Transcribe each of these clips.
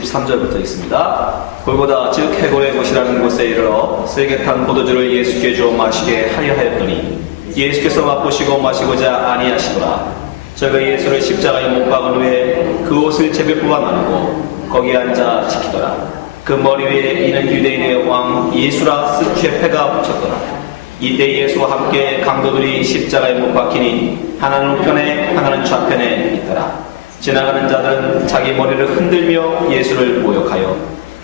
33절부터 있습니다. 골고다 즉 해골의 곳이라는 곳에 이르러 세게 탄 포도주를 예수께 주어 마시게 하려 하였더니 예수께서 맛보시고 마시고자 아니하시더라. 저희가 예수를 십자가에 못 박은 후에 그 옷을 제비 뽑아 나누고 거기에 앉아 지키더라. 그 머리 위에 이는 유대인의 왕 예수라 쓴 죄패가 붙였더라. 이때 예수와 함께 강도들이 십자가에 못 박히니 하나는 우편에 하나는 좌편에 있더라. 지나가는 자들은 자기 머리를 흔들며 예수를 모욕하여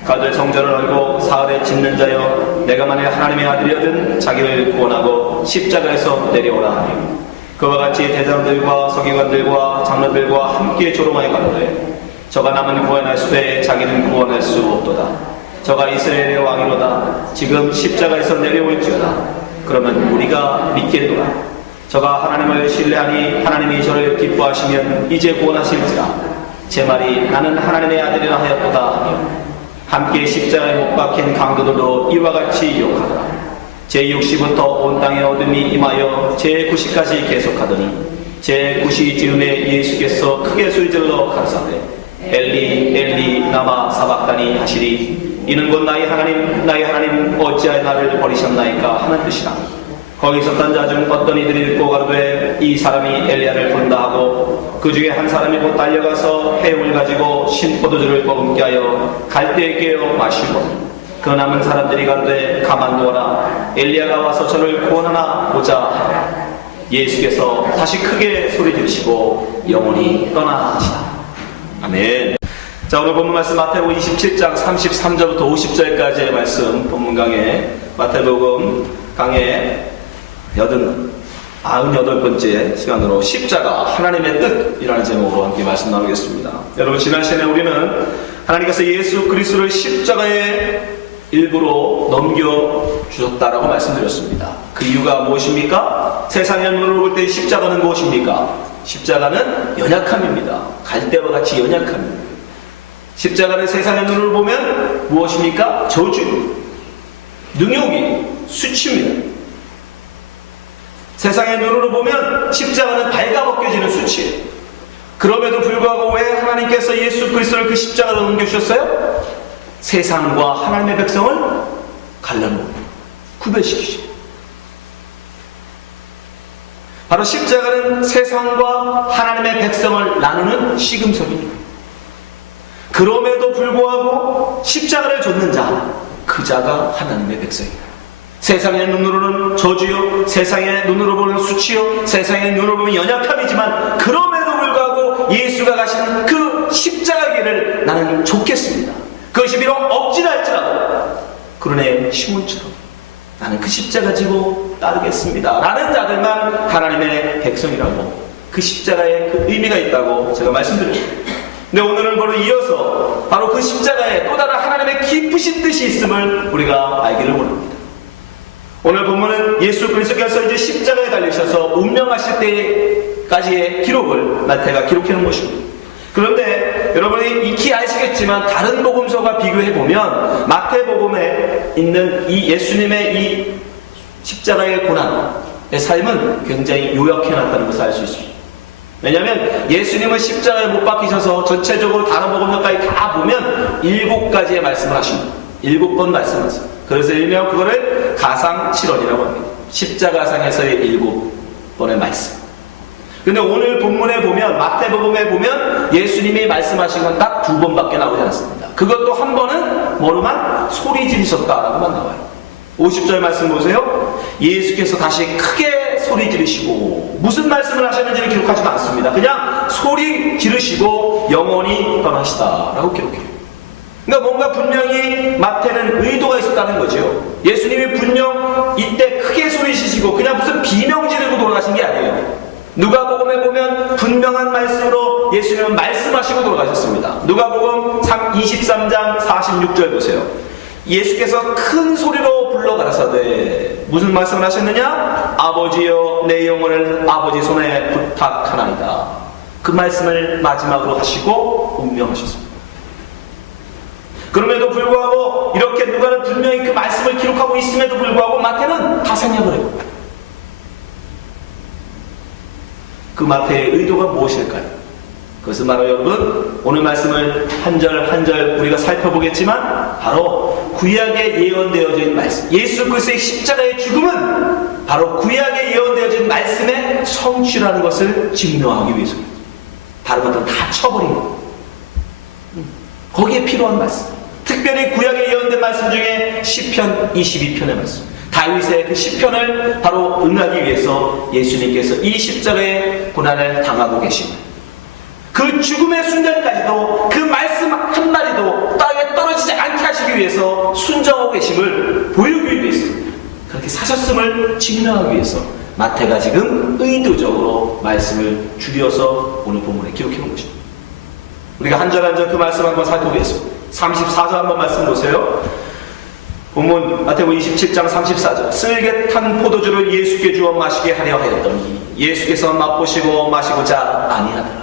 가되 성전을 얼고 사흘에 짓는 자여 내가 만일 하나님의 아들이거든 자기를 구원하고 십자가에서 내려오라 하며 그와 같이 대장들과 서기관들과 장로들과 함께 조롱하여 가로되 저가 남은 구원할 수되 자기는 구원할 수 없도다. 저가 이스라엘의 왕이로다. 지금 십자가에서 내려올지어다. 그러면 우리가 믿겠노라. 저가 하나님을 신뢰하니 하나님이 저를 기뻐하시면 이제 구원하실지라. 제 말이 나는 하나님의 아들이라 하였도다 하며 함께 십자가에 못 박힌 강도들도 이와 같이 욕하더라. 제60부터 온 땅에 어둠이 임하여 제90까지 계속하더니 제90 즈음에 예수께서 크게 소리질러 가로사대 엘리 엘리 라마 사박다니 하시리. 이는 곧 나의 하나님 어찌하여 나를 버리셨나이까 하는 뜻이라. 거기 있었던 자 중 어떤 이들이 읽고 가로되 이 사람이 엘리야를 부른다 하고 그 중에 한 사람이 곧 달려가서 해용을 가지고 신포도주를 머금게 하여 갈대에 깨어 마시고 그 남은 사람들이 가로되 가만 두어라. 엘리야가 와서 저를 구원하나 보자 하라. 예수께서 다시 크게 소리 지르시고 영원히 떠나시다. 아멘. 자, 오늘 본문 말씀 마태복음 27장 33절부터 50절까지의 말씀 본문 강해 마태복음 강해 98번째 시간으로 십자가 하나님의 뜻이라는 제목으로 함께 말씀 나누겠습니다. 여러분, 지난 시간에 우리는 하나님께서 예수 그리스도를 십자가에 일부러 넘겨주셨다라고 말씀드렸습니다. 그 이유가 무엇입니까? 세상의 눈으로 볼 때 십자가는 무엇입니까? 십자가는 연약함입니다. 갈대와 같이 연약함입니다. 십자가는 세상의 눈으로 보면 무엇입니까? 저주, 능욕이, 수치입니다. 세상의 눈으로 보면 십자가는 발가벗겨지는 수치예요. 그럼에도 불구하고 왜 하나님께서 예수 그리스도를 그 십자가로 넘겨주셨어요? 세상과 하나님의 백성을 갈라놓고 구별시키죠. 바로 십자가는 세상과 하나님의 백성을 나누는 시금석입니다. 그럼에도 불구하고 십자가를 좇는 자, 그 자가 하나님의 백성입니다. 세상의 눈으로는 저주요, 세상의 눈으로 보는 수치요, 세상의 눈으로 보면 연약함이지만 그럼에도 불구하고 예수가 가신 그 십자가 길을 나는 좇겠습니다. 그것이 비록 억지할지라도 그러네 시몬처럼 나는 그 십자가 지고 따르겠습니다 라는 자들만 하나님의 백성이라고, 그 십자가에 그 의미가 있다고 제가 말씀드렸습니다. 근데 오늘은 바로 이어서 바로 그 십자가에 또 다른 하나님의 깊으신 뜻이 있음을 우리가 알기를 원합니다. 오늘 본문은 예수 그리스도께서 이제 십자가에 달리셔서 운명하실 때까지의 기록을 마태가 기록해 놓은 것입니다. 그런데 여러분이 익히 아시겠지만 다른 복음서가 비교해보면 마태복음에 있는 이 예수님의 이 십자가의 고난의 삶은 굉장히 요약해놨다는 것을 알 수 있습니다. 왜냐하면 예수님은 십자가에 못 박히셔서 전체적으로 다른 복음서까지 다 보면 7가지의 말씀을 하십니다. 7번 말씀하세요. 그래서 일명 그거를 가상칠언이라고 합니다. 십자가상에서의 7번의 말씀. 근데 오늘 본문에 보면, 마태복음에 보면 예수님이 말씀하신 건 딱 2번밖에 나오지 않습니다. 그것도 한 번은 뭐로만? 소리 지르셨다라고만 나와요. 50절 말씀 보세요. 예수께서 다시 크게 소리 지르시고, 무슨 말씀을 하셨는지를 기록하지도 않습니다. 그냥 소리 지르시고 영원히 떠나시다라고 기록해요. 그러니까 뭔가 분명히 마태는 의도가 있었다는 거죠. 예수님이 분명 이때 크게 소리 지르시고 그냥 무슨 비명 지르고 돌아가신 게 아니에요. 누가복음에 보면 분명한 말씀으로 예수님은 말씀하시고 돌아가셨습니다. 누가복음 23장 46절 보세요. 예수께서 큰 소리로 불러 가라사대 무슨 말씀을 하셨느냐? 아버지여 내 영혼을 아버지 손에 부탁하나이다. 그 말씀을 마지막으로 하시고 운명하셨습니다. 그럼에도 불구하고 이렇게 누가는 분명히 그 말씀을 기록하고 있음에도 불구하고 마태는 다 생략을 해요. 그 마태의 의도가 무엇일까요? 그것은 바로 여러분 오늘 말씀을 한 절 한 절 우리가 살펴보겠지만 바로 구약에 예언되어진 말씀, 예수 그리스도의 십자가의 죽음은 바로 구약에 예언되어진 말씀의 성취라는 것을 증명하기 위해서입니다. 다른 것들은 다 쳐버린 것. 거기에 필요한 말씀, 특별히 구약에 예언된 말씀 중에 시편 22편의 말씀, 다윗의 그 시편을 바로 응하기 위해서 예수님께서 이 십자가의 고난을 당하고 계십니다. 그 죽음의 순간까지도 그 말씀 한 마디도 땅에 떨어지지 않게 하시기 위해서 순정하고 계심을 보이기 위해서, 그렇게 사셨음을 증명하기 위해서 마태가 지금 의도적으로 말씀을 줄여서 오늘 본문에 기록해 놓은 것입니다. 우리가 한 절 한 절 그 말씀 한번 살펴보겠습니다. 34절 한번 말씀 보세요. 본문 마태복음 27장 34절. 쓸개 탄 포도주를 예수께 주어 마시게 하려 하였더니 예수께서 맛보시고 마시고자 아니하더라.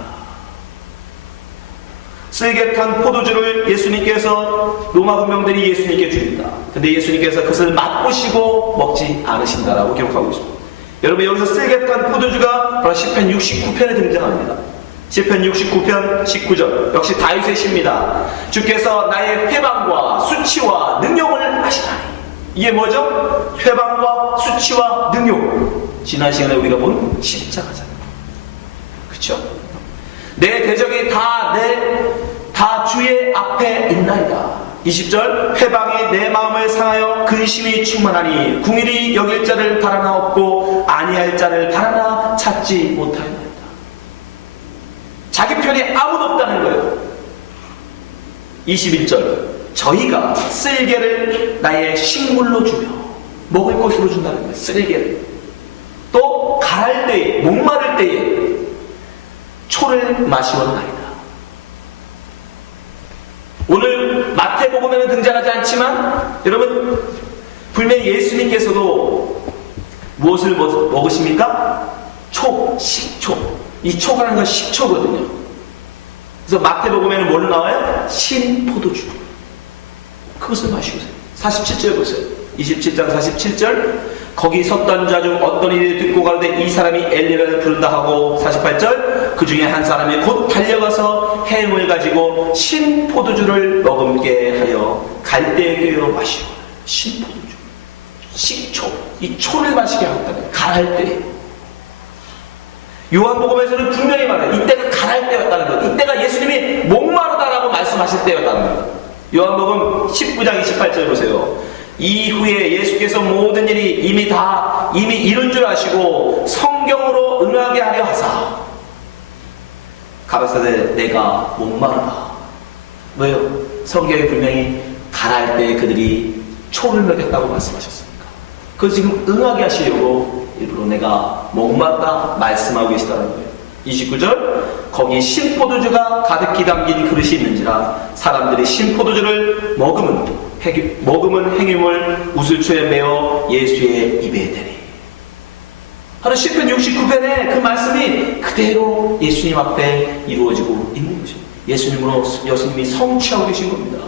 쓸개 탄 포도주를 예수님께서 로마 군병들이 예수님께 줍니다. 근데 예수님께서 그것을 맛보시고 먹지 않으신다라고 기록하고 있습니다. 여러분, 여기서 쓸개 탄 포도주가 바로 시편 69편에 등장합니다. 시편 69편 19절, 역시 다윗의 시입니다. 주께서 나의 회방과 수치와 능욕을 아시나니. 이게 뭐죠? 회방과 수치와 능욕. 지난 시간에 우리가 본 십자가잖아요. 그쵸? 내 대적이 다 주의 앞에 있나이다. 20절, 회방이 내 마음을 상하여 근심이 충만하니 궁일이 여길 자를 바라나 없고 아니할 자를 바라나 찾지 못하였나이다. 자기 편이 아무도 없다는 거예요. 21절, 저희가 쓸개를 나의 식물로 주며 먹을 것으로 준다는 거예요. 쓸개를. 또 가랄 때에, 목마를 때에 초를 마시었나이다. 오늘 마태복음에는 등장하지 않지만 여러분, 분명히 예수님께서도 무엇을 먹으십니까? 초, 식초. 이 초라는 건 식초거든요. 그래서 마태복음에는 뭘로 나와요? 신포도주. 그것을 마시고세요. 47절 보세요. 27장 47절, 거기 섰던 자 중 어떤 이를 듣고 가로되 이 사람이 엘리야를 부른다 하고, 48절, 그 중에 한 사람이 곧 달려가서 해물 가지고 신포도주를 머금게 하여 갈대에 꿰어 마시고. 신포도주, 식초, 이 초를 마시게 하였다는, 가랄 때. 요한복음에서는 분명히 말해요. 이때가 가랄 때였다는 것, 이때가 예수님이 목마르다라고 말씀하실 때였다는 것. 요한복음 19장 28절 보세요. 이후에 예수께서 모든 일이 이미 이룬 줄 아시고 성경으로 응하게 하려 하사 가라사대 내가 목마르다. 왜요? 성경에 분명히 가랄 때 그들이 초를 먹였다고 말씀하셨습니까? 그거 지금 응하게 하시려고 일부러 내가 목마르다 말씀하고 계시다는 거예요. 29절, 거기 신포도주가 가득히 담긴 그릇이 있는지라 사람들이 신포도주를 먹으면 행위물 우슬초에 메어 예수의 입에 대니. 바로 시편 69편에 그 말씀이 그대로 예수님 앞에 이루어지고 있는 것입니다. 예수님이 성취하고 계신 겁니다.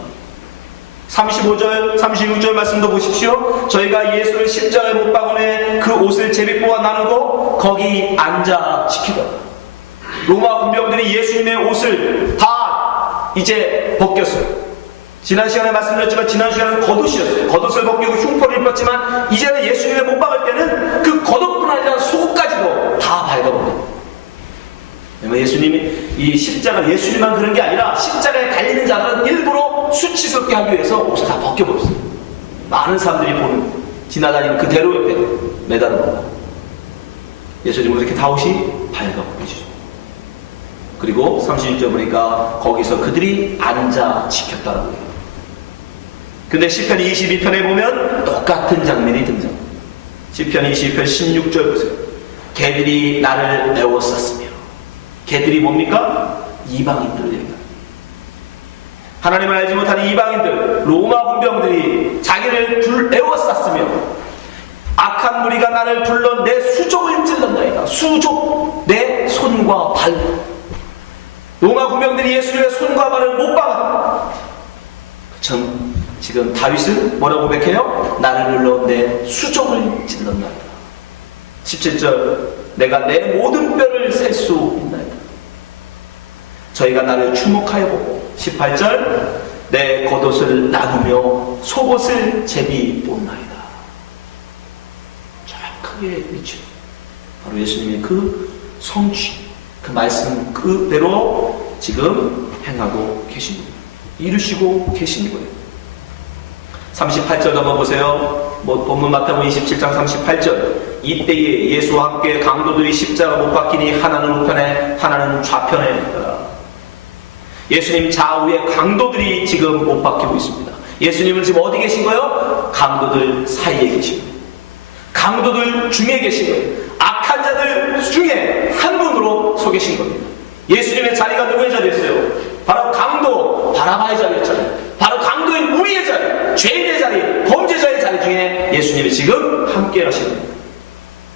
35절, 36절 말씀도 보십시오. 저희가 예수를 십자가에 못 박은 후에 그 옷을 제비 뽑아 나누고 거기 앉아 지키더라. 로마 군병들이 예수님의 옷을 다 이제 벗겼어요. 지난 시간에 말씀드렸지만 지난 시간은 겉옷이었어요. 겉옷을 벗기고 흉포를 입었지만 이제는 예수님의 못 박을 때는 그 겉옷뿐 아니라 속까지도 다 밝아버려요. 예수님이 이 십자가, 예수님만 그런 게 아니라 십자가에 달리는 자들은 일부러 수치스럽게 하기 위해서 옷을 다 벗겨버렸어요. 많은 사람들이 보는, 지나다니는 그대로 옆에 매달아버려요. 예수님은 그렇게 다 옷이 밝아버리죠. 그리고 36절 보니까 거기서 그들이 앉아 지켰다라고 해요. 근데 시편 22편에 보면 똑같은 장면이 등장합니다. 시편 22편 16절 보세요. 개들이 나를 애워쌌으며. 개들이 뭡니까? 이방인들을 얘기합니다. 하나님을 알지 못하는 이방인들, 로마 군병들이 자기를 애워쌌으며 악한 무리가 나를 둘러 내 수족을 찔렀나이다. 수족, 내 손과 발. 로마 군병들이 예수님의 손과 발을 못 박았다. 지금 다윗은 뭐라고 고백해요? 나를 눌러 내 수족을 찔렀나이다. 17절, 내가 내 모든 뼈를 셀 수 있나이다. 저희가 나를 주목하여 보고 18절 내 겉옷을 나누며 속옷을 제비 뽑나이다. 정확하게 미치고 바로 예수님의 그 성취, 그 말씀 그대로 지금 행하고 계신 거예요. 이루시고 계신 거예요. 38절 한번 보세요. 본문 마태복음 27장 38절. 이때에 예수와 함께 강도들이 십자가 못 박히니 하나는 우편에 하나는 좌편에 있더라. 예수님 좌우에 강도들이 지금 못 박히고 있습니다. 예수님은 지금 어디 계신 거예요? 강도들 사이에 계신 거예요. 강도들 중에 계신 거예요. 악한 자들 중에 한 분으로 서 계신 겁니다. 예수님의 자리가 누구의 자리였어요? 바로 강도 바라바의 자리였잖아요. 바로 강도의 우리의 자리, 죄인의 자리, 범죄자의 자리 중에 예수님이 지금 함께 하시는 겁니다.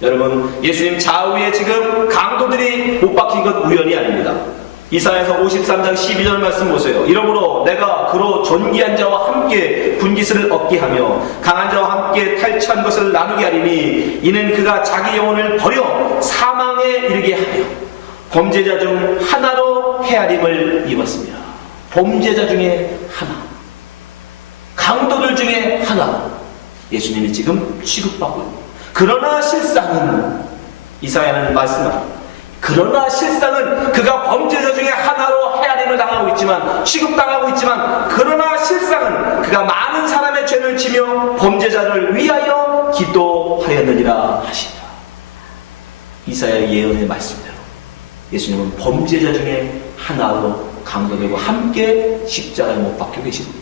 여러분, 예수님 좌우에 지금 강도들이 못 박힌 건 우연이 아닙니다. 이사야서 53장 12절 말씀 보세요. 이러므로 내가 그로 존귀한 자와 함께 분깃을 얻게 하며 강한 자와 함께 탈취한 것을 나누게 하리니 이는 그가 자기 영혼을 버려 사망에 이르게 하며 범죄자 중 하나로 헤아림을 입었습니다. 범죄자 중에 하나, 강도들 중에 하나, 예수님이 지금 취급받고 있습니다. 그러나 실상은, 이사야는 말씀합니다. 그러나 실상은 그가 범죄자 중에 하나로 헤아림을 당하고 있지만, 취급당하고 있지만, 그러나 실상은 그가 많은 사람의 죄를 지며 범죄자를 위하여 기도하였느니라 하신다. 이사야의 예언의 말씀대로 예수님은 범죄자 중에 하나로 강도되고 함께 십자가에 못 박혀 계십니다.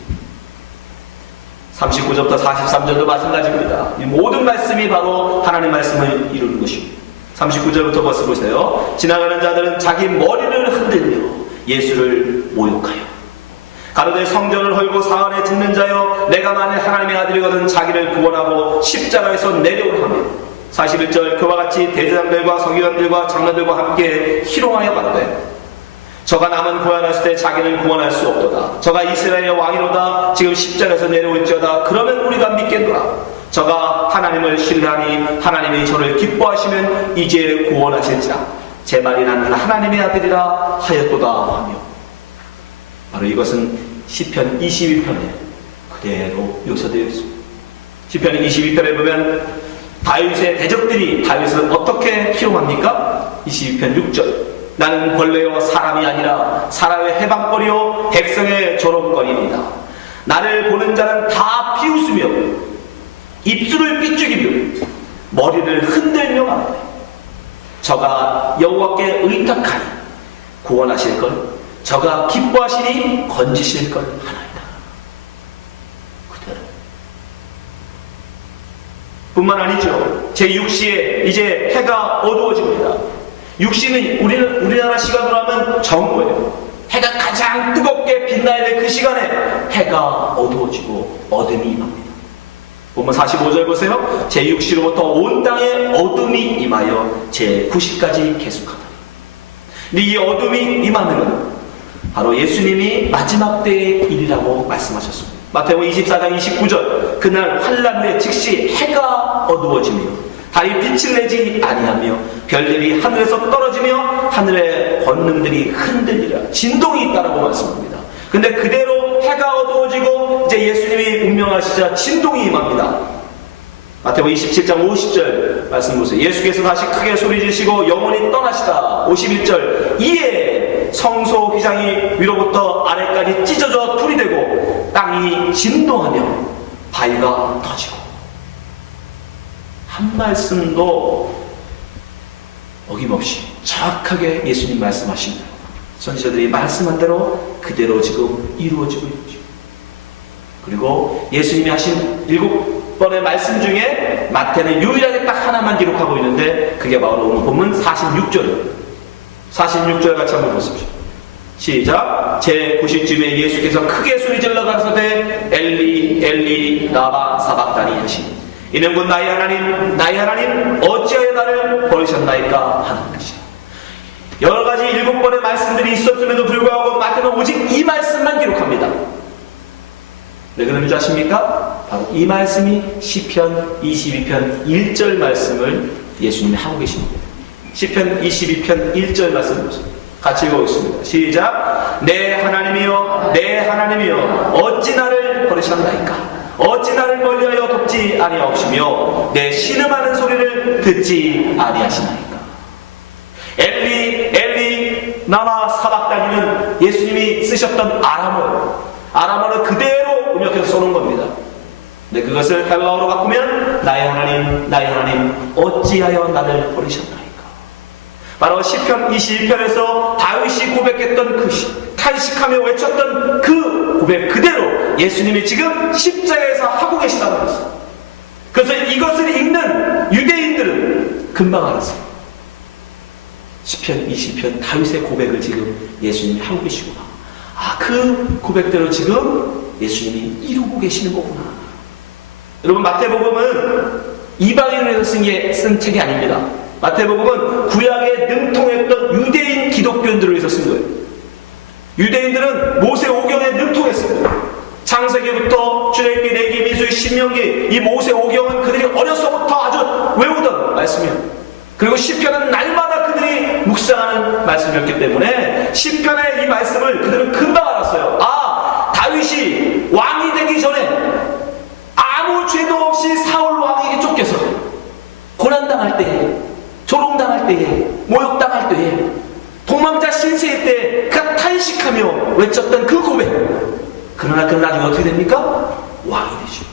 39절부터 43절도 마찬가지입니다. 이 모든 말씀이 바로 하나님의 말씀을 이루는 것입니다. 39절부터 벌써 보세요. 지나가는 자들은 자기 머리를 흔들며 예수를 모욕하여 가로되 성전을 헐고 사흘에 짓는 자여 내가 만일 하나님의 아들이거든 자기를 구원하고 십자가에서 내려오라 하며 41절 그와 같이 대제사장들과 서기관들과 장로들과 함께 희롱하여 가로되 저가 남은 구원했을 때 자기는 구원할 수 없도다. 저가 이스라엘의 왕이로다. 지금 십자가에서 내려올지어다. 그러면 우리가 믿겠노라. 저가 하나님을 신뢰하니 하나님이 저를 기뻐하시면 이제 구원하실지라. 제 말이 나는 하나님의 아들이라 하였도다 하며 바로 이것은 시편 22편에 그대로 묘사되어 있습니다. 시편 22편에 보면 다윗의 대적들이 다윗을 어떻게 희롱합니까? 22편 6절 나는 벌레요 사람이 아니라 사람의 해방거리요 백성의 조롱거리입니다. 나를 보는 자는 다 비웃으며 입술을 삐죽이며 머리를 흔들며 말하네. 저가 여호와께 의탁하니 구원하실 걸 저가 기뻐하시니 건지실 걸 하나이다. 그대로 뿐만 아니죠. 제6시에 이제 해가 어두워집니다. 6시는 우리나라 시간으로 하면 정오예요. 해가 가장 뜨겁게 빛나야 될 그 시간에 해가 어두워지고 어둠이 임합니다. 보면 45절 보세요. 제6시로부터 온 땅에 어둠이 임하여 제9시까지 계속하다. 근데 이 어둠이 임하는 건 바로 예수님이 마지막 때의 일이라고 말씀하셨습니다. 마태복음 24장 29절 그날 환난 후에 즉시 해가 어두워지며 달이 빛을 내지 아니하며 별들이 하늘에서 떨어지며 하늘의 권능들이 흔들리라. 진동이 있다라고 말씀합니다. 근데 그대로 해가 어두워지고 이제 예수님이 운명하시자 진동이 임합니다. 마태복음 27장 50절 말씀 보세요. 예수께서 다시 크게 소리지시고 영원히 떠나시다. 51절 이에 성소 휘장이 위로부터 아래까지 찢어져 불이 되고 땅이 진동하며 바위가 터지고 한 말씀도 어김없이 정확하게 예수님 말씀하신 대로 선지자들이 말씀한 대로 그대로 지금 이루어지고 있죠. 그리고 예수님이 하신 7번의 말씀 중에 마태는 유일하게 딱 하나만 기록하고 있는데 그게 바로 오늘 본문 46절입니다. 46절 같이 한번 보십시오. 시작. 제9시쯤에 예수께서 크게 소리질러 가로되 엘리 엘리 라마 사박다니 하시니 이는 곧 나의 하나님 어찌하여 나를 버리셨나이까 하는 것이야. 여러가지 7번의 말씀들이 있었음에도 불구하고 마태는 오직 이 말씀만 기록합니다. 왜 그런지 아십니까? 바로 이 말씀이 시편 22편 1절 말씀을 예수님이 하고 계십니다. 시편 22편 1절 말씀을 보세요. 같이 읽어보겠습니다. 시작. 내 하나님이여 내 하나님이여 어찌 나를 버리셨나이까. 어찌 나를 멀리하여 돕지 아니하옵시며 내 신음하는 소리를 듣지 아니하시나이까. 엘리 엘리 나마 사박다니는 예수님이 쓰셨던 아람어를 그대로 음역해서 쏘는 겁니다. 근데 그것을 헬라어로 바꾸면 나의 하나님 어찌하여 나를 버리셨나이까. 바로 시편 21편에서 다윗이 고백했던 그 탄식하며 외쳤던 그 고백 그대로 예수님이 지금 십자가에서 하고 계시다고 했어요. 그래서 이것을 읽는 유대인들은 금방 알았어요. 시편 20편 다윗의 고백을 지금 예수님이 하고 계시구나. 그 고백대로 지금 예수님이 이루고 계시는 거구나. 여러분, 마태복음은 이방인을 위해서 쓴 책이 아닙니다. 마태복음은 구약에 능통했던 유대인 기독교인들을 위해서 쓴 거예요. 유대인들은 모세오경에 능통했어요. 창세기부터 출애굽기, 레위기, 민수기, 신명기, 이 모세오경은 그들이 어려서부터 아주 외우던 말씀이에요. 그리고 시편은 날마다 그들이 묵상하는 말씀이었기 때문에 시편의 이 말씀을 그들은 금방 알았어요. 다윗이 왕이 되기 전에 아무 죄도 없이 사울 왕에게 쫓겨서 고난당할 때에, 조롱당할 때에, 모욕당할 때에, 도망자 신세일 때 그가 탄식하며 외쳤던 그 고백. 그러나 그는 나중에 어떻게 됩니까? 왕이 되죠.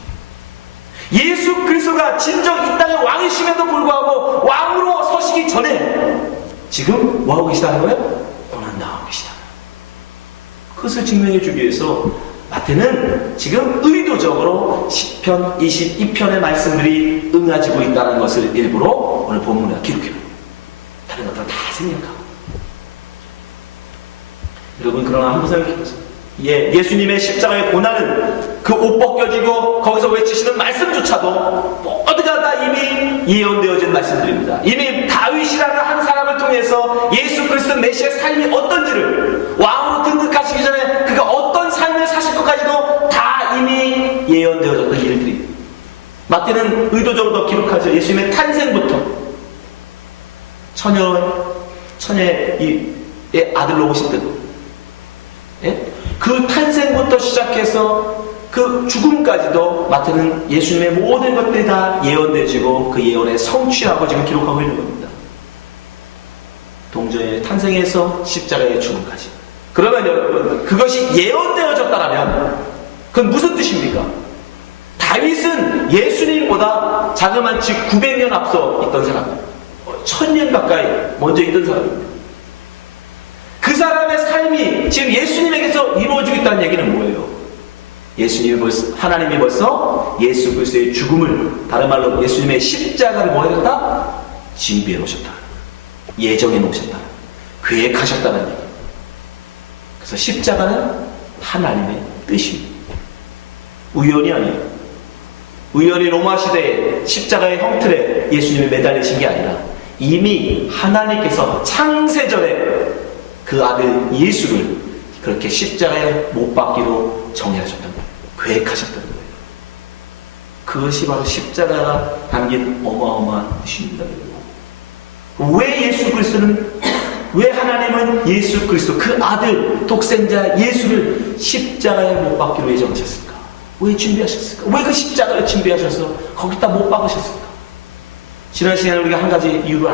예수 그리스도가 진정 이 땅의 왕이심에도 불구하고 왕으로 서시기 전에 지금 뭐하고 계시다는 거예요? 고난당하고 계시다. 그것을 증명해 주기 위해서 마태는 지금 의도적으로 시편 22편의 말씀들이 응하지고 있다는 것을 일부러 오늘 본문에 기록해요. 다른 것들은 다 생략하고. 여러분, 그러나 한번 생각해보세요. 예수님의 십자가의 고난은 그 옷 벗겨지고 거기서 외치시는 말씀조차도 모두가 다 이미 예언되어진 말씀들입니다. 이미 다윗이라는 한 사람을 통해서 예수 그리스도 메시아의 삶이 어떤지를, 왕으로 등극하시기 전에 그가 어떤 삶을 사실 것까지도 다 이미 예언되어졌던 일들이. 마태는 의도적으로 더 기록하죠. 예수님의 탄생부터 처녀의 아들로 오실 때도, 그 탄생부터 시작해서 그 죽음까지도 마태는 예수님의 모든 것들이 다 예언되지고 그 예언에 성취하고 지금 기록하고 있는 겁니다. 동정의 탄생에서 십자가의 죽음까지. 그러면 여러분, 그것이 예언되어졌다면 그건 무슨 뜻입니까? 다윗은 예수님보다 자그마치 900년 앞서 있던 사람입니다. 1000년 가까이 먼저 있던 사람입니다. 그 사람의 삶이 지금 예수님에게서 이루어지고 있다는 얘기는 뭐예요? 하나님이 벌써 예수 그리스도의 죽음을, 다른 말로 예수님의 십자가를 뭐 해놨다? 준비해 놓으셨다. 예정해 놓으셨다. 계획하셨다는 얘기. 그래서 십자가는 하나님의 뜻입니다. 우연이 아니에요. 우연히 로마 시대에 십자가의 형틀에 예수님이 매달리신 게 아니라 이미 하나님께서 창세전에 그 아들 예수를 그렇게 십자가에 못 박기로 정의하셨던 거예요. 계획하셨던 거예요. 그것이 바로 십자가가 담긴 어마어마한 뜻입니다. 왜 하나님은 예수 그리스도 그 아들 독생자 예수를 십자가에 못 박기로 예정하셨을까? 왜 준비하셨을까? 왜 그 십자가를 준비하셔서 거기다 못 박으셨을까? 지난 시간에 우리가 한 가지 이유를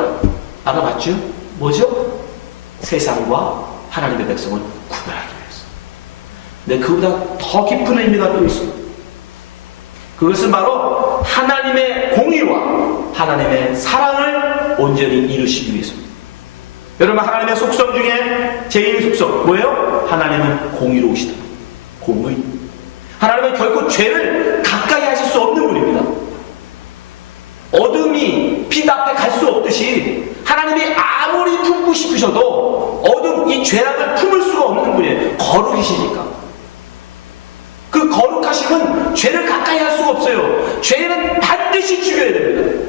알아봤죠? 뭐죠? 세상과 하나님의 백성을 구별하기 위해서. 근데 그보다 더 깊은 의미가 또 있습니다. 그것은 바로 하나님의 공의와 하나님의 사랑을 온전히 이루시기 위해서입니다. 여러분, 하나님의 속성 중에 제1 속성 뭐예요? 하나님은 공의로우시다. 공의. 하나님은 결코 죄를 가까이 하실 수 없는 분입니다. 어둠이 빛 앞에 갈 수 없듯이 하나님이 아무리 품고 싶으셔도 어둠, 이 죄악을 품을 수가 없는 분이에요. 거룩이시니까. 그 거룩하심은 죄를 가까이 할 수가 없어요. 죄는 반드시 죽여야 됩니다.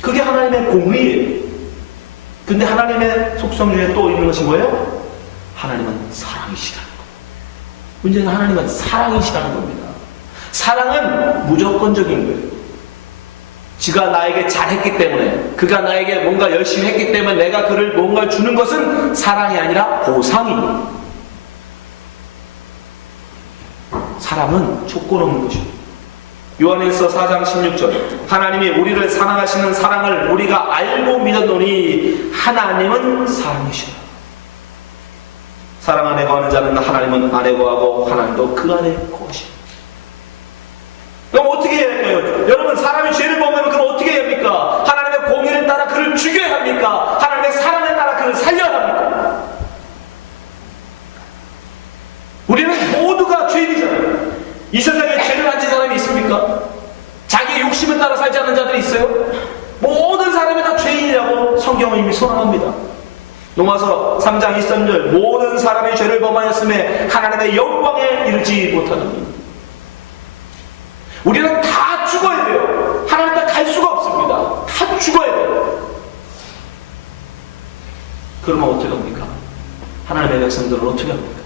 그게 하나님의 공의예요. 근데 하나님의 속성 중에 또 있는 것이 뭐예요? 하나님은 사랑이시라는 거예요. 문제는 하나님은 사랑이시라는 겁니다. 사랑은 무조건적인 거예요. 지가 나에게 잘했기 때문에, 그가 나에게 뭔가 열심히 했기 때문에 내가 그를 뭔가를 주는 것은 사랑이 아니라 보상입니다. 사랑은 조건 없는 것입니다. 요한일서 4장 16절, 하나님이 우리를 사랑하시는 사랑을 우리가 알고 믿었노니 하나님은 사랑이시라. 사랑 안에 거하는 자는 하나님은 안에 거하고 하나님도 그 안에 거하시라. 그럼 어떻게 해야 할까요? 여러분, 사람이 죄를 범하면 그럼 어떻게 해야 합니까? 하나님의 공의를 따라 그를 죽여야 합니까? 하나님의 사랑을 따라 그를 살려야 합니까? 우리는 모두가 죄인이잖아요. 이 세상에 죄를 안 지은 사람이 있습니까? 자기의 욕심을 따라 살지 않는 자들이 있어요? 모든 사람이 다 죄인이라고 성경은 이미 선언합니다. 로마서 3장 23절, 모든 사람이 죄를 범하였음에 하나님의 영광에 이르지 못하느니. 우리는 다 죽어야 돼요. 하나님 앞에 갈 수가 없습니다. 다 죽어야 돼요. 그러면 어떻게 합니까? 하나님의 백성들은 어떻게 합니까?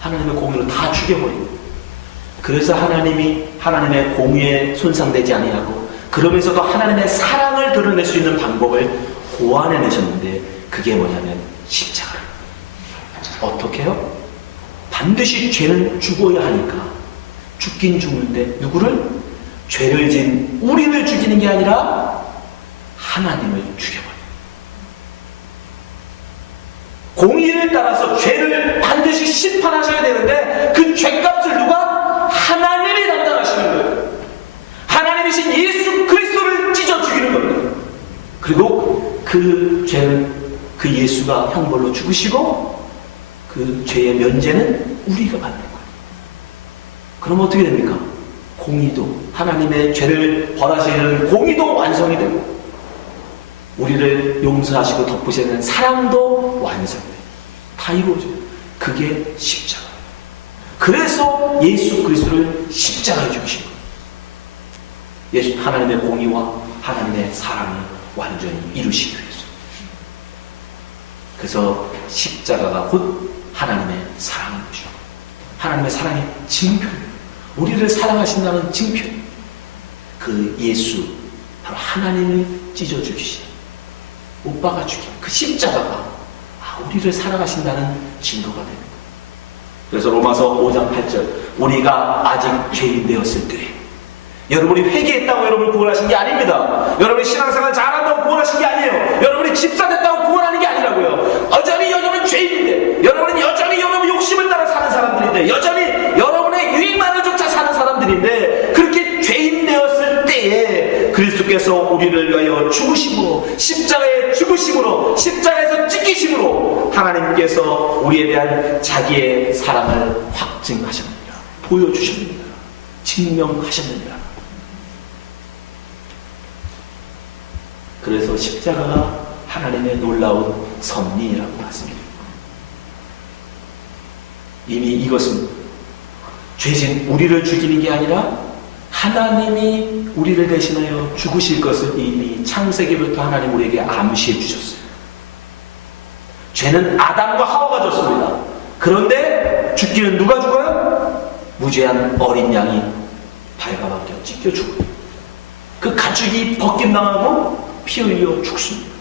하나님의 공의로 다 죽여버립니다. 그래서 하나님이 하나님의 공의에 손상되지 아니하고, 그러면서도 하나님의 사랑을 드러낼 수 있는 방법을 고안해내셨는데, 그게 뭐냐면 십자가를. 어떻게 해요? 반드시 죄는 죽어야 하니까 죽긴 죽는데 누구를? 죄를 지은 우리를 죽이는 게 아니라 하나님을 죽여버려요. 공의를 따라서 죄를 반드시 심판하셔야 되는데 그 죄값을 누가? 하나님이 담당하시는 거예요. 하나님이신 예수 그리스도를 찢어 죽이는 겁니다. 그리고 그 죄는 그 예수가 형벌로 죽으시고 그 죄의 면제는 우리가 받는 거예요. 그럼 어떻게 됩니까? 공의도, 하나님의 죄를 벌하시는 공의도 완성이 되고, 우리를 용서하시고 덮으시는 사랑도 완성돼요. 다 이루어져요. 그게 십자가예요. 그래서 예수 그리스도를 십자가에 죽이신 거예요. 예수, 하나님의 공의와 하나님의 사랑을 완전히 이루시기 위해서. 그래서 십자가가 곧 하나님의 사랑인 것이고, 하나님의 사랑의 증표예요. 우리를 사랑하신다는 증표. 그 예수, 바로 하나님을 찢어 죽이신, 못 박아 죽인 그 십자가가 우리를 사랑하신다는 증거가 됩니다. 그래서 로마서 5장 8절, 우리가 아직 죄인 되었을 때, 여러분이 회개했다고 여러분을 구원하신 게 아닙니다. 여러분이 신앙생활 잘한다고 구원하신 게 아니에요. 여러분이 집사 됐다고 구원하는 게 아니라고요. 여러분은 죄인인데, 여러분은 여전히 여러분 욕심을 따라 사는 사람들인데, 여전히 여러분의 유익만을 쫓아 사는 사람들인데, 그렇게 죄인 되었을 때에 그리스도께서 우리를 위하여 죽으심으로, 십자가에 죽으심으로, 십자가에서 찢기심으로 하나님께서 우리에 대한 자기의 사랑을 확증하셨느니라, 보여주셨느니라, 증명하셨느니라. 그래서 십자가가 하나님의 놀라운 섭리라고 말씀드립니다. 이미 이것은 죄진 우리를 죽이는 게 아니라 하나님이 우리를 대신하여 죽으실 것을 이미 창세기부터 하나님 우리에게 암시해 주셨어요. 죄는 아담과 하와가 졌습니다. 그런데 죽기는 누가 죽어요? 무죄한 어린 양이 발가벗겨 찢겨 죽어요. 그 가죽이 벗김당하고 피 흘려 죽습니다.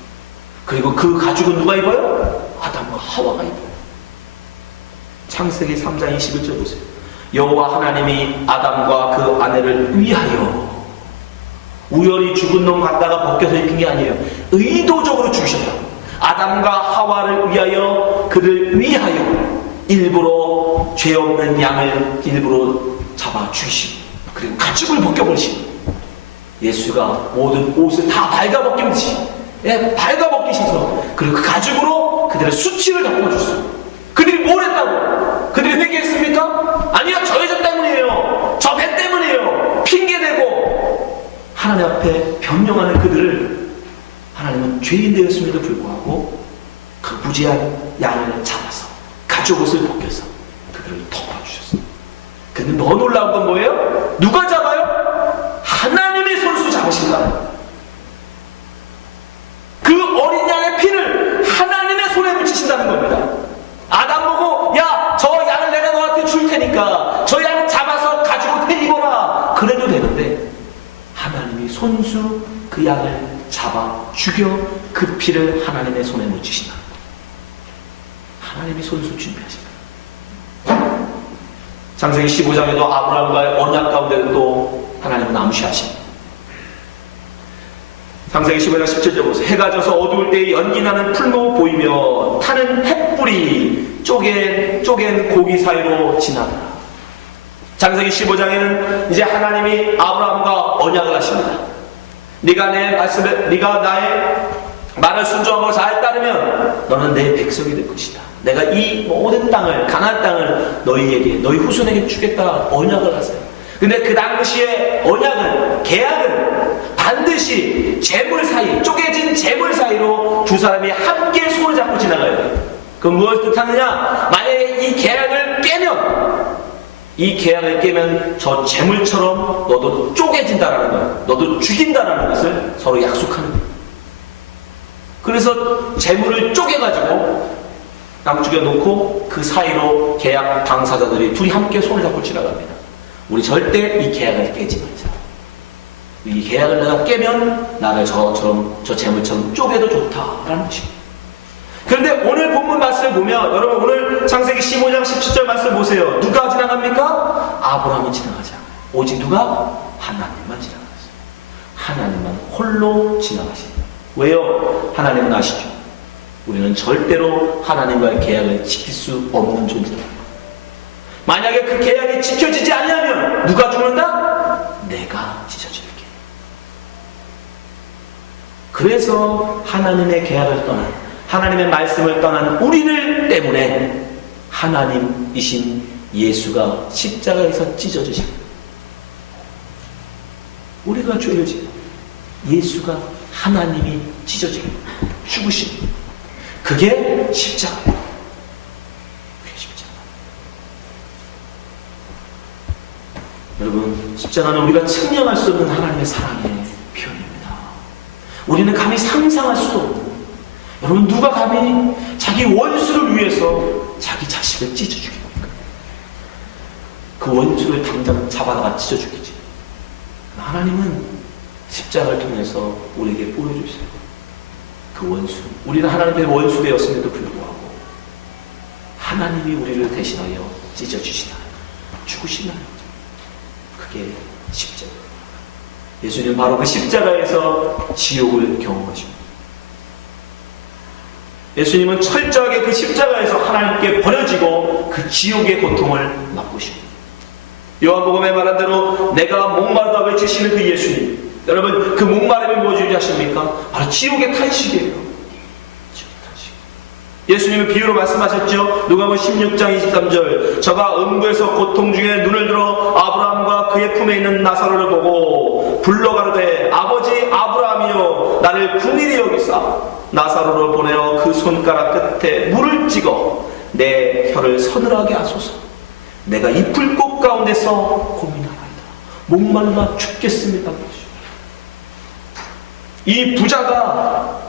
그리고 그 가죽은 누가 입어요? 아담과 하와가 입어요. 창세기 3장 21절 보세요. 여호와 하나님이 아담과 그 아내를 위하여, 우연히 죽은 놈 갖다가 벗겨서 입힌 게 아니에요. 의도적으로 죽이셨다. 아담과 하와를 위하여, 그를 위하여 일부러 죄 없는 양을 일부러 잡아 죽이시고, 그리고 가죽을 벗겨버리시고, 예수가 모든 옷을 다 발가벗기듯이 발가벗기셔서, 그리고 그 가죽으로 그들의 수치를 덮어주셨어요. 그들이 뭘 했다고? 그들이 회개했습니까? 아니요, 저 여자 때문이에요. 저 배 때문이에요. 핑계대고 하나님 앞에 변명하는 그들을 하나님은 죄인 되었음에도 불구하고 그 무지한 양을 잡아서 가죽 옷을 벗겨서 그들을 덮어주셨어요. 근데 더 놀라운 건 뭐예요? 누가 잡아요? 하나님의 손수 잡으신다. 그 어린 양의 피를 하나님의 손에 묻히신다는 겁니다. 아담 보고, 야, 저 양을 내가 너한테 줄 테니까 저 양을 잡아서 가지고 데리거라, 그래도 되는데 하나님이 손수 그 양을 잡아 죽여 그 피를 하나님의 손에 묻히신다. 하나님이 손수 준비하신다. 창세기 15장에도 아브라함과의 언약 가운데도 또 하나님은 암시하십니다. 창세기 15장 17절 보세요. 해가 져서 어두울 때에 연기 나는 풀목 보이며 타는 햇불이 쪼갠 고기 사이로 지나가라. 창세기 15장에는 이제 하나님이 아브라함과 언약을 하십니다. 네가 나의 말을 순종하고 잘 따르면 너는 내 백성이 될 것이다. 내가 이 모든 땅을, 가나안 땅을 너희 후손에게 주겠다 언약을 하세요. 근데 그 당시에 언약은, 계약은 반드시 재물 사이, 쪼개진 재물 사이로 두 사람이 함께 손을 잡고 지나가야 돼요. 그럼 무엇을 뜻하느냐? 만약에 이 계약을 깨면 저 재물처럼 너도 쪼개진다라는 거예요. 너도 죽인다라는 것을 서로 약속하는 거예요. 그래서 재물을 쪼개가지고 딱 죽여놓고 그 사이로 계약 당사자들이 둘이 함께 손을 잡고 지나갑니다. 우리 절대 이 계약을 깨지 말자. 이 계약을 내가 깨면 나를 저 재물처럼 쪼개도 좋다라는 것입니다. 그런데 오늘 본문 말씀을 보면 여러분 오늘 창세기 15장 17절 말씀 보세요. 누가 지나갑니까? 아브라함은 지나가지 않아요. 오직 누가? 하나님만 지나갔어요. 하나님만 홀로 지나가십니다. 왜요? 하나님은 아시죠? 우리는 절대로 하나님과의 계약을 지킬 수 없는 존재입니다. 만약에 그 계약이 지켜지지 않으면 누가 죽는다? 내가 찢어질게. 그래서 하나님의 계약을 떠난, 하나님의 말씀을 떠난 우리를 때문에 하나님이신 예수가 십자가에서 찢어지십니다. 우리가 죄를 지고 예수가 하나님이 찢어지고 죽으십니다. 그게 십자가예요. 그게 십자가. 여러분, 십자가는 우리가 측량할 수 없는 하나님의 사랑의 표현입니다. 우리는 감히 상상할 수도 없는. 여러분, 누가 감히 자기 원수를 위해서 자기 자식을 찢어 죽입니까? 그 원수를 당장 잡아다가 찢어 죽이지. 하나님은 십자가를 통해서 우리에게 보여주세요. 그 원수. 우리는 하나님의 원수 되었음에도 불구하고 하나님이 우리를 대신하여 찢어주시나요? 죽으시나요? 그게 십자가. 예수님은 바로 그 십자가에서 지옥을 경험하십니다. 예수님은 철저하게 그 십자가에서 하나님께 버려지고 그 지옥의 고통을 맛보십니다. 요한복음에 말한 대로 내가 목마르다 외치시는 그 예수님. 여러분, 그 목마름이 무엇을 하십니까? 바로 지옥의 탄식이에요. 지옥의 탄식. 예수님은 비유로 말씀하셨죠. 누가복음 16장 23절. 저가 음부에서 고통 중에 눈을 들어 아브라함과 그의 품에 있는 나사로를 보고 불러가로되 아버지 아브라함이여 나를 긍휼히 여기사 나사로를 보내어 그 손가락 끝에 물을 찍어 내 혀를 서늘하게 하소서. 내가 이 불꽃 가운데서 고민하나이다. 목말라 죽겠습니다. 이 부자가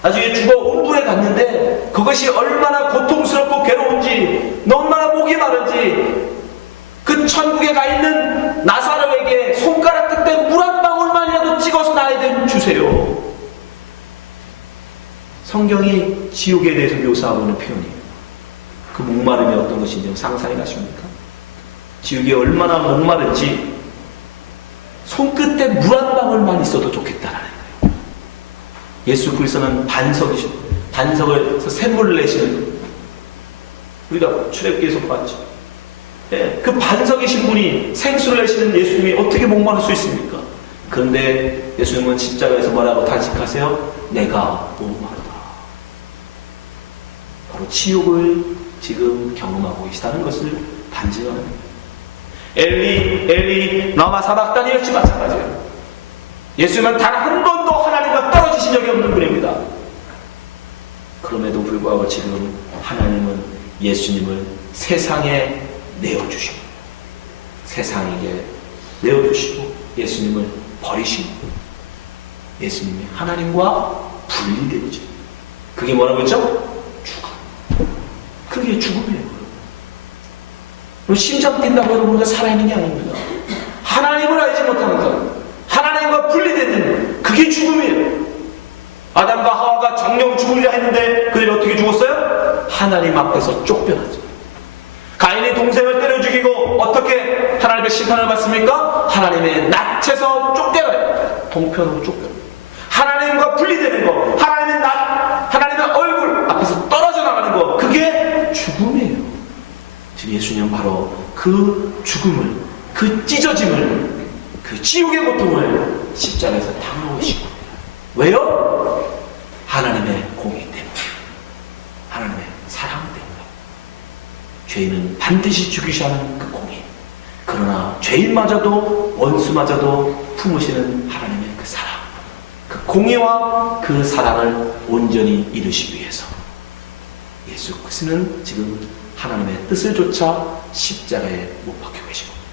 나중에 죽어 음부에 갔는데 그것이 얼마나 고통스럽고 괴로운지, 얼마나 목이 마른지 그 천국에 가 있는 나사로에게 손가락 끝에 물 한 방울만이라도 찍어서 나에게 주세요. 성경이 지옥에 대해서 묘사하고 있는 표현이에요. 그 목마름이 어떤 것인지 상상해 가십니까? 지옥이 얼마나 목마른지 손끝에 물 한 방울만 있어도 좋겠다라는 거예요. 예수 그리스도는 반석이시고 반석에서 샘물을 내시는, 우리가 출애굽기에서 봤죠. 예, 그 반석이신 분이 생수를 내시는 예수님이 어떻게 목마를 수 있습니까? 그런데 예수님은 십자가에서 뭐라고 단식하세요? 내가 목마르다. 바로 지옥을 지금 경험하고 계시다는 것을 반증하는 거예요. 엘리 엘리 라마 사박다니 역시 마찬가지예요. 예수님은 단 한 번도 하나님과 떨어지신 적이 없는 분입니다. 그럼에도 불구하고 지금 하나님은 예수님을 세상에 내어주시고, 세상에게 내어주시고 예수님을 버리시고 예수님이 하나님과 분리되죠. 그게 뭐라고 했죠? 죽음. 그게 죽음이에요. 심장 뛴다고 해서 우리가 살아있는 게 아닙니다. 하나님을 알지 못하는 사람, 하나님과 죽으리라 했는데 그들이 어떻게 죽었어요? 하나님 앞에서 쫓겨났죠. 가인이 동생을 때려 죽이고 어떻게 하나님의 심판을 받습니까? 하나님의 낯에서 쫓겨나요. 동편으로 쫓겨나요. 하나님과 분리되는 거, 하나님의 낯, 하나님의 얼굴 앞에서 떨어져 나가는 거, 그게 죽음이에요. 지금 예수님은 바로 그 죽음을, 그 찢어짐을, 그 지옥의 고통을 십자가에서 당하시고, 왜요? 하나님의 공의 때문에, 하나님의 사랑 때문에. 죄인은 반드시 죽이셔야 하는 그 공의. 그러나 죄인마저도 원수마저도 품으시는 하나님의 그 사랑, 그 공의와 그 사랑을 온전히 이루시기 위해서 예수 그리스도는 지금 하나님의 뜻을 조차 십자가에 못 박혀 계신 겁니다.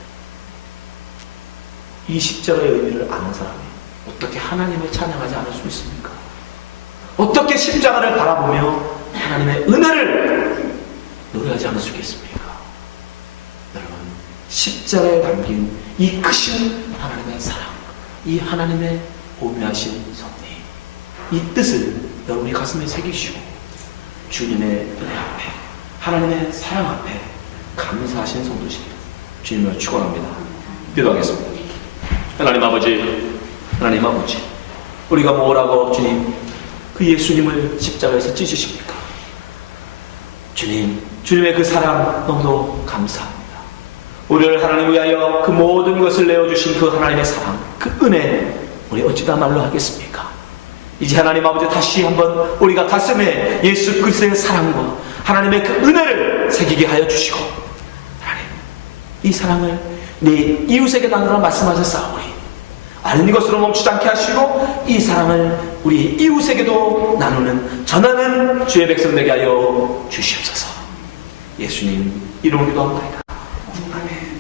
이 십자가의 의미를 아는 사람이 어떻게 하나님을 찬양하지 않을 수 있습니까? 어떻게 십자가를 바라보며 하나님의 은혜를 노래하지 않을 수 있겠습니까? 여러분, 십자가에 담긴 이 크신 하나님의 사랑, 이 하나님의 오묘하신 섭리, 이 뜻을 여러분이 가슴에 새기시고 주님의 은혜 앞에, 하나님의 사랑 앞에 감사하신 성도시길 주님을 축원합니다. 기도하겠습니다. 하나님 아버지, 하나님 아버지, 우리가 뭐라고 주님 그 예수님을 십자가에서 찢으십니까? 주님, 주님의 그 사랑 너무도 감사합니다. 우리를 하나님 위하여 그 모든 것을 내어주신 그 하나님의 사랑, 그 은혜, 우리 어찌다 말로 하겠습니까? 이제 하나님 아버지 다시 한번 우리가 가슴에 예수 그리스도의 사랑과 하나님의 그 은혜를 새기게 하여 주시고, 하나님 이 사랑을 내 이웃에게 나누라 말씀하셨사오니 아는 이것으로 멈추지 않게 하시고 이 사랑을 우리 이웃에게도 나누는 전하는 주의 백성 되게 하여 주시옵소서. 예수님 이름으로 기도합니다. 아멘.